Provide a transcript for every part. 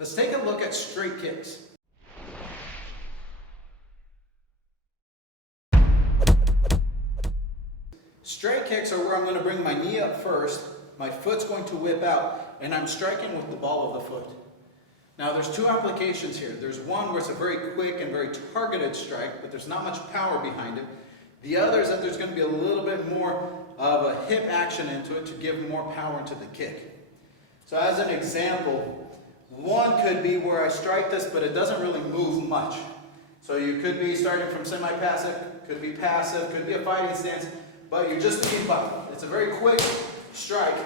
Let's take a look at straight kicks. Straight kicks are where I'm going to bring my knee up first, my foot's going to whip out, and I'm striking with the ball of the foot. Now there's two applications here. There's one where it's a very quick and very targeted strike, but there's not much power behind it. The other is that there's going to be a little bit more of a hip action into it to give more power into the kick. So as an example, one could be where I strike this, but it doesn't really move much. So you could be starting from semi-passive, could be passive, could be a fighting stance, but you're just keep up. It's a very quick strike,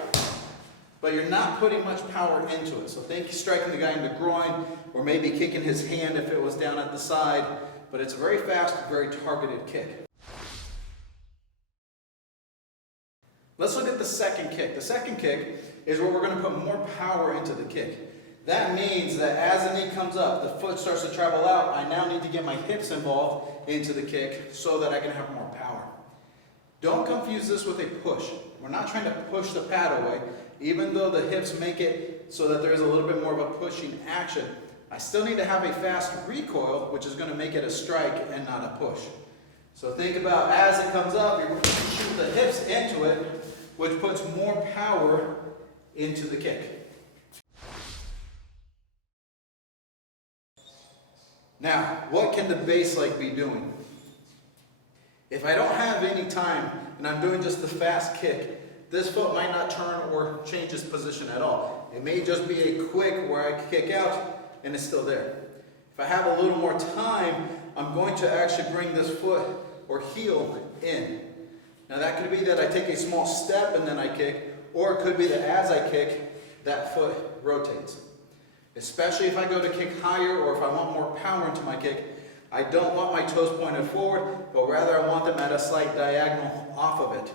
but you're not putting much power into it. So think striking the guy in the groin, or maybe kicking his hand if it was down at the side, but it's a very fast, very targeted kick. Let's look at the second kick. The second kick is where we're going to put more power into the kick. That means that as the knee comes up, the foot starts to travel out, I now need to get my hips involved into the kick so that I can have more power. Don't confuse this with a push. We're not trying to push the pad away. Even though the hips make it so that there is a little bit more of a pushing action, I still need to have a fast recoil, which is going to make it a strike and not a push. So think about as it comes up, you're going to shoot the hips into it, which puts more power into the kick. Now, what can the base leg be doing? If I don't have any time and I'm doing just the fast kick, this foot might not turn or change its position at all. It may just be a quick where I kick out and it's still there. If I have a little more time, I'm going to actually bring this foot or heel in. Now that could be that I take a small step and then I kick, or it could be that as I kick, that foot rotates. Especially if I go to kick higher or if I want more power into my kick, I don't want my toes pointed forward, but rather I want them at a slight diagonal off of it.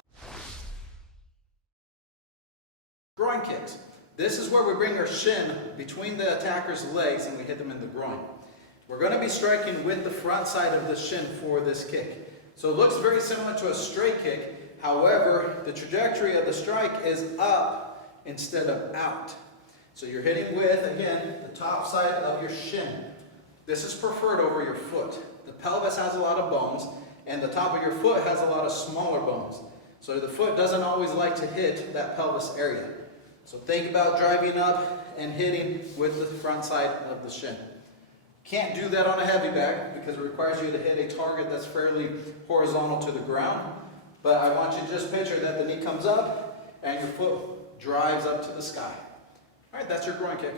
Groin kicks. This is where we bring our shin between the attacker's legs and we hit them in the groin. We're going to be striking with the front side of the shin for this kick. So it looks very similar to a straight kick. However, the trajectory of the strike is up instead of out. So you're hitting with, again, the top side of your shin. This is preferred over your foot. The pelvis has a lot of bones, and the top of your foot has a lot of smaller bones. So the foot doesn't always like to hit that pelvis area. So think about driving up and hitting with the front side of the shin. Can't do that on a heavy bag because it requires you to hit a target that's fairly horizontal to the ground. But I want you to just picture that the knee comes up and your foot drives up to the sky. All right, that's your groin kick.